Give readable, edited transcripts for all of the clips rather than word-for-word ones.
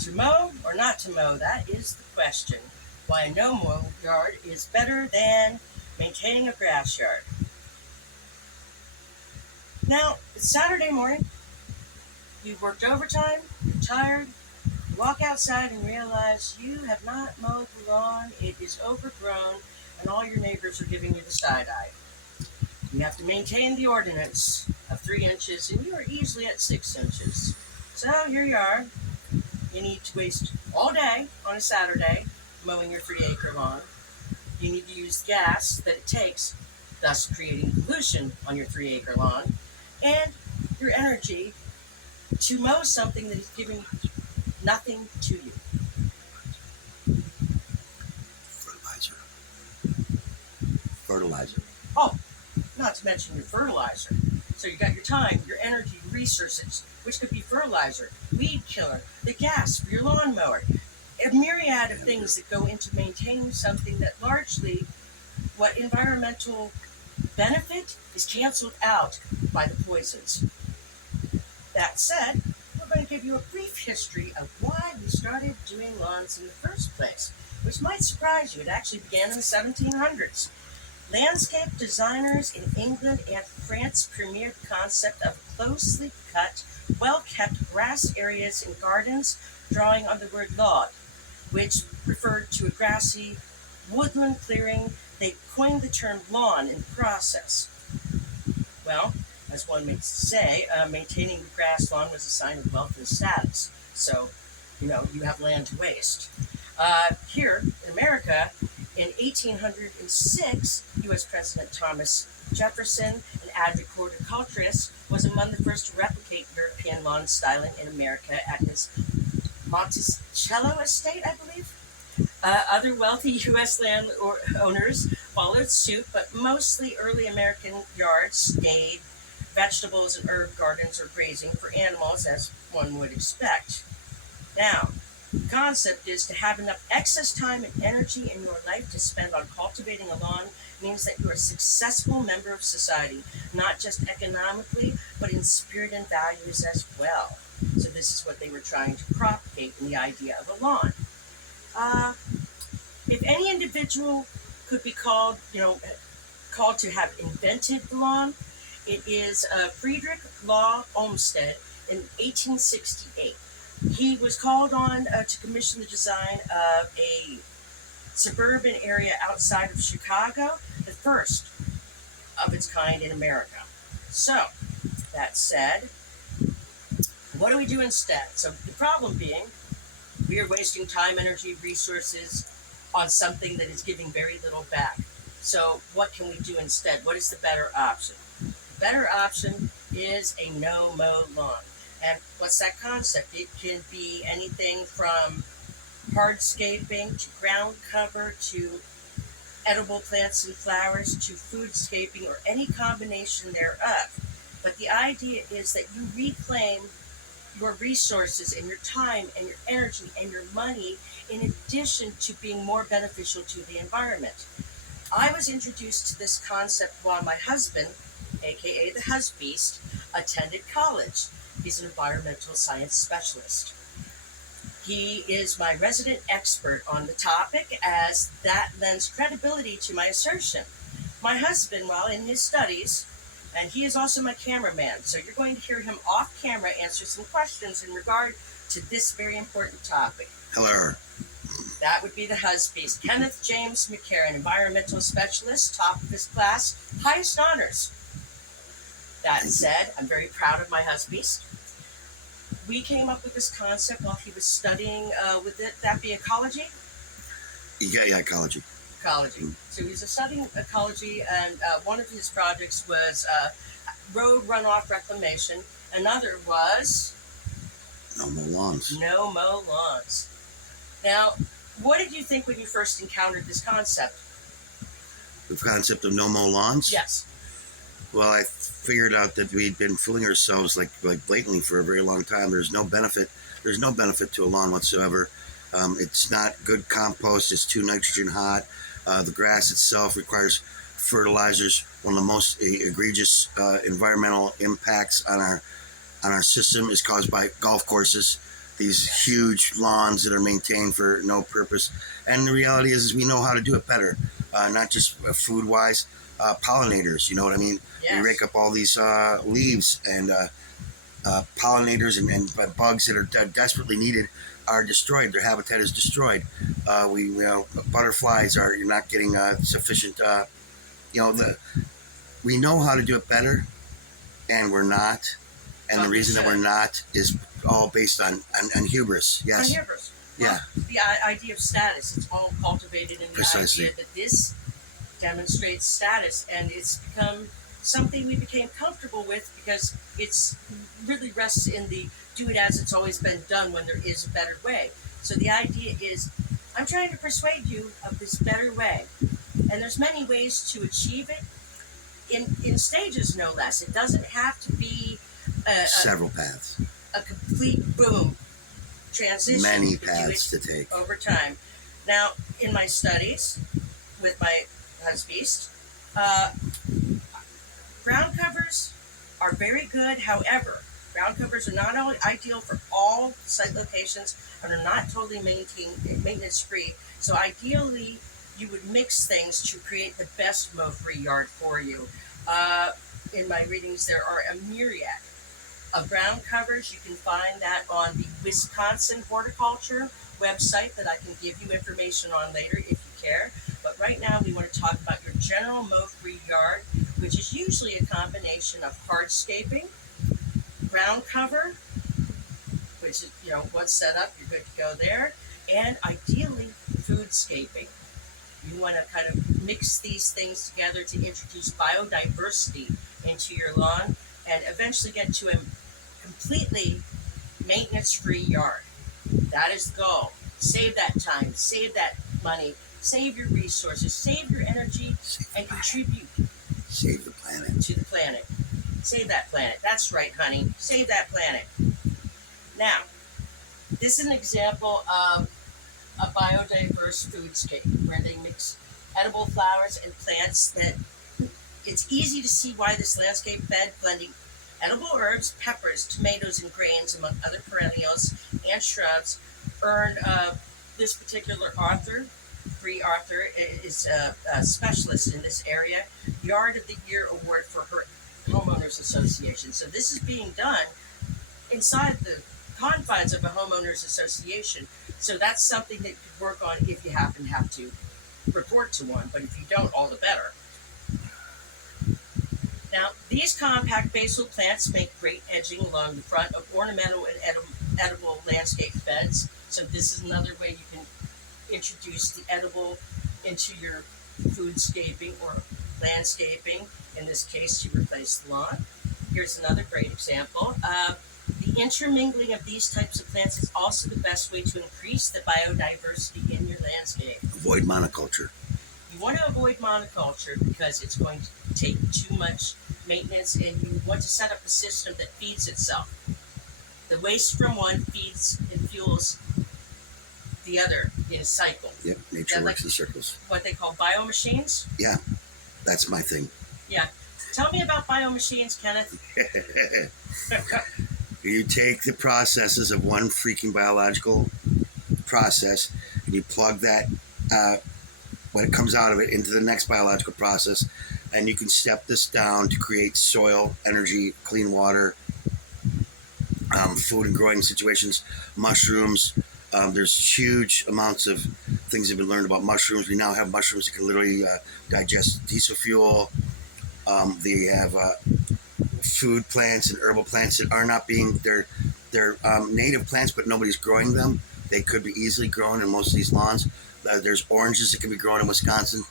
To mow or not to mow, that is the question. Why a no-mow yard is better than maintaining a grass yard. Now, it's Saturday morning. You've worked overtime, you're tired, you walk outside and realize you have not mowed the lawn, it is overgrown, and all your neighbors are giving you the side eye. You have to maintain the ordinance of 3 inches, and you are easily at 6 inches. So here you are. You need to waste all day on a Saturday mowing your 3-acre lawn. You need to use the gas that it takes, thus creating pollution on your 3-acre lawn, and your energy to mow something that is giving nothing to you. Fertilizer. Oh, not to mention your fertilizer. So you got your time, your energy, resources, which could be fertilizer, weed killer, the gas for your lawnmower, a myriad of things that go into maintaining something that largely, what environmental benefit is canceled out by the poisons. That said, we're going to give you a brief history of why we started doing lawns in the first place, which might surprise you. It actually began in the 1700s. Landscape designers in England and France premiered the concept of closely cut, well-kept grass areas in gardens, drawing on the word lawn, which referred to a grassy woodland clearing. They coined the term lawn in the process. Well, as one may say, maintaining the grass lawn was a sign of wealth and status. So, you have land to waste. Here in America, in 1806, U.S. President Thomas Jefferson, an avid horticulturist, was among the first to replicate European lawn styling in America at his Monticello estate, I believe. Other wealthy U.S. landowners followed suit, but mostly early American yards stayed vegetables and herb gardens or grazing for animals, as one would expect. Now, the concept is to have enough excess time and energy in your life to spend on cultivating a lawn means that you're a successful member of society, not just economically, but in spirit and values as well. So this is what they were trying to propagate in the idea of a lawn. If any individual could be called to have invented the lawn, it is Friedrich Law Olmsted in 1868. He was called on to commission the design of a suburban area outside of Chicago, the first of its kind in America. So, that said, what do we do instead? So the problem being, we are wasting time, energy, resources on something that is giving very little back. So what can we do instead? What is the better option? The better option is a no-mow lawn. And what's that concept? It can be anything from hardscaping to ground cover to edible plants and flowers to foodscaping or any combination thereof. But the idea is that you reclaim your resources and your time and your energy and your money in addition to being more beneficial to the environment. I was introduced to this concept while my husband, aka the Husbeast, attended college. He's an environmental science specialist. He is my resident expert on the topic, as that lends credibility to my assertion. My husband, while in his studies, and he is also my cameraman, so you're going to hear him off camera answer some questions in regard to this very important topic. Hello. That would be the Husbeast, Kenneth James McCarran, environmental specialist, top of his class, highest honors. That said, I'm very proud of my Husbeast. We came up with this concept while he was studying, would that be ecology? Yeah, ecology. Ecology. So he was studying ecology, and one of his projects was road runoff reclamation. Another was No-mow lawns. No-mow lawns. Now, what did you think when you first encountered this concept? The concept of no-mow lawns? Yes. Well, I figured out that we'd been fooling ourselves like blatantly for a very long time. There's no benefit to a lawn whatsoever. It's not good compost. It's too nitrogen hot. The grass itself requires fertilizers. One of the most egregious environmental impacts on our system is caused by golf courses. these huge lawns that are maintained for no purpose. And the reality is we know how to do it better, not just food wise. Pollinators, you know what I mean? Yes. We rake up all these leaves, and pollinators and bugs that are desperately needed are destroyed. Their habitat is destroyed. Butterflies are, you're not getting sufficient. We know how to do it better, and we're not. And the reason that we're not is all based on hubris. Yes. On hubris. Yeah. The idea of status, it's all cultivated in the Precisely. idea that this demonstrates status, and it's become something we became comfortable with because it's really rests in the do it as it's always been done when there is a better way. So the idea is, I'm trying to persuade you of this better way, and there's many ways to achieve it in stages, no less. It doesn't have to be Several paths. a complete boom transition. Many You can do paths it to take. over time. Now, in my studies with my husband, ground covers are very good. However, ground covers are not only ideal for all site locations and are not totally maintenance free. So ideally, you would mix things to create the best mow-free yard for you. In my readings, there are a myriad of ground covers. You can find that on the Wisconsin Horticulture website that I can give you information on later if you care. But right now we want to talk about your general mow-free yard, which is usually a combination of hardscaping, ground cover, which is, once set up, you're good to go there, and ideally foodscaping. You want to kind of mix these things together to introduce biodiversity into your lawn and eventually get to a completely maintenance-free yard. That is the goal. Save that time, save that money, save your resources, save your energy, and contribute Save the planet. to the planet. Save that planet. That's right, honey. Save that planet. Now, this is an example of a biodiverse foodscape where they mix edible flowers and plants. That it's easy to see why this landscape bed blending edible herbs, peppers, tomatoes, and grains, among other perennials and shrubs, earned this particular author, Bree Arthur, is a specialist in this area, Yard of the Year Award for her Homeowners Association. So this is being done inside the confines of a homeowners association. So that's something that you could work on if you happen to have to report to one. But if you don't, all the better. Now, these compact basil plants make great edging along the front of ornamental and edible landscape beds. So this is another way you can introduce the edible into your foodscaping or landscaping, in this case to replace the lawn. Here's another great example. The intermingling of these types of plants is also the best way to increase the biodiversity in your landscape. Avoid monoculture. You want to avoid monoculture because it's going to take too much maintenance, and you want to set up a system that feeds itself. The waste from one feeds and fuels the other in a cycle. Yep, nature works in circles. What they call biomachines? Yeah, that's my thing. Yeah. Tell me about biomachines, Kenneth. You take the processes of one freaking biological process and you plug that, when it comes out of it, into the next biological process, and you can step this down to create soil, energy, clean water, food and growing situations, mushrooms. There's huge amounts of things that have been learned about mushrooms. We now have mushrooms that can literally digest diesel fuel. They have food plants and herbal plants that are not being, they're native plants, but nobody's growing them. They could be easily grown in most of these lawns. There's oranges that can be grown in Wisconsin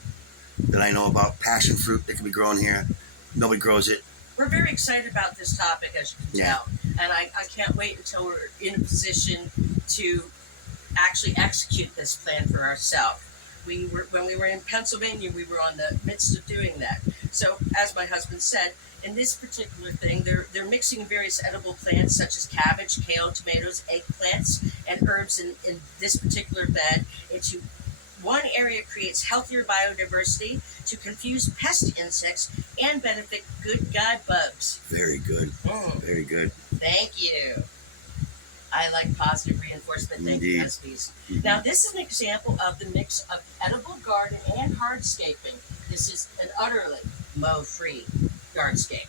that I know about. Passion fruit that can be grown here. Nobody grows it. We're very excited about this topic, as you can tell. And I can't wait until we're in a position to actually execute this plan for ourselves. When we were in Pennsylvania, we were on the midst of doing that. So, as my husband said, in this particular thing, they're mixing various edible plants such as cabbage, kale, tomatoes, eggplants, and herbs in this particular bed into one area. Creates healthier biodiversity to confuse pest insects and benefit good guy bugs. Very good. Very good. Thank you. I like positive reinforcement. Thank you, Indeed. Huskies. Now, this is an example of the mix of edible garden and hardscaping. This is an utterly mow-free gardscape.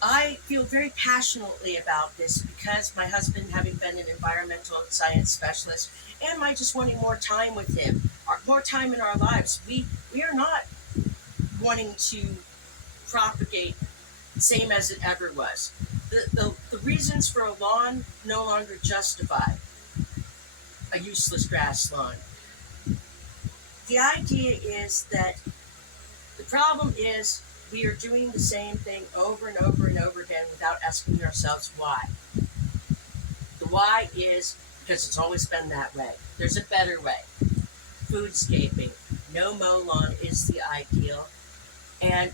I feel very passionately about this because my husband, having been an environmental science specialist, and my just wanting more time with him, more time in our lives, we are not wanting to propagate same as it ever was. The reasons for a lawn no longer justify a useless grass lawn. The idea is that the problem is we are doing the same thing over and over and over again without asking ourselves why. The why is because it's always been that way. There's a better way. Foodscaping, no-mow lawn is the ideal. And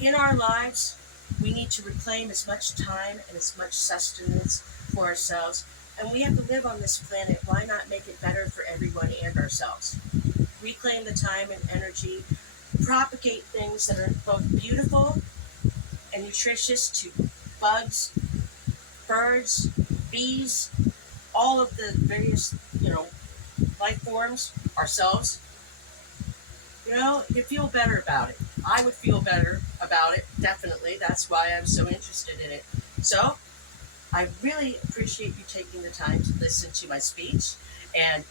in our lives, we need to reclaim as much time and as much sustenance for ourselves. And we have to live on this planet. Why not make it better for everyone and ourselves? Reclaim the time and energy, propagate things that are both beautiful and nutritious to bugs, birds, bees, all of the various, life forms, ourselves. You feel better about it. I would feel better about it, definitely. That's why I'm so interested in it. So, I really appreciate you taking the time to listen to my speech. And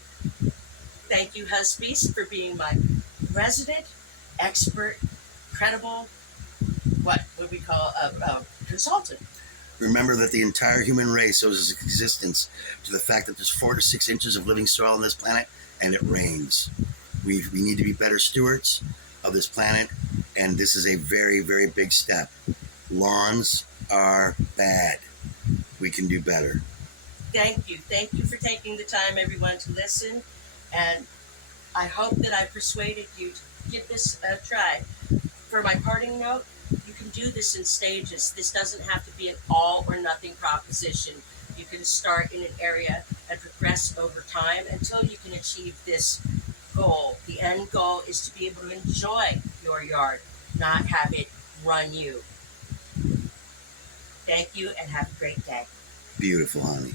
thank you, Husbeast, for being my resident, expert, credible, what would we call a consultant. Remember that the entire human race owes its existence to the fact that there's 4 to 6 inches of living soil on this planet, and it rains. We need to be better stewards of this planet, and this is a very, very big step. Lawns are bad. We can do better. Thank you. Thank you for taking the time, everyone, to listen. And I hope that I persuaded you to give this a try. For my parting note, you can do this in stages. This doesn't have to be an all or nothing proposition. You can start in an area and progress over time until you can achieve this goal. The end goal is to be able to enjoy your yard, not have it run you. Thank you and have a great day. Beautiful, honey.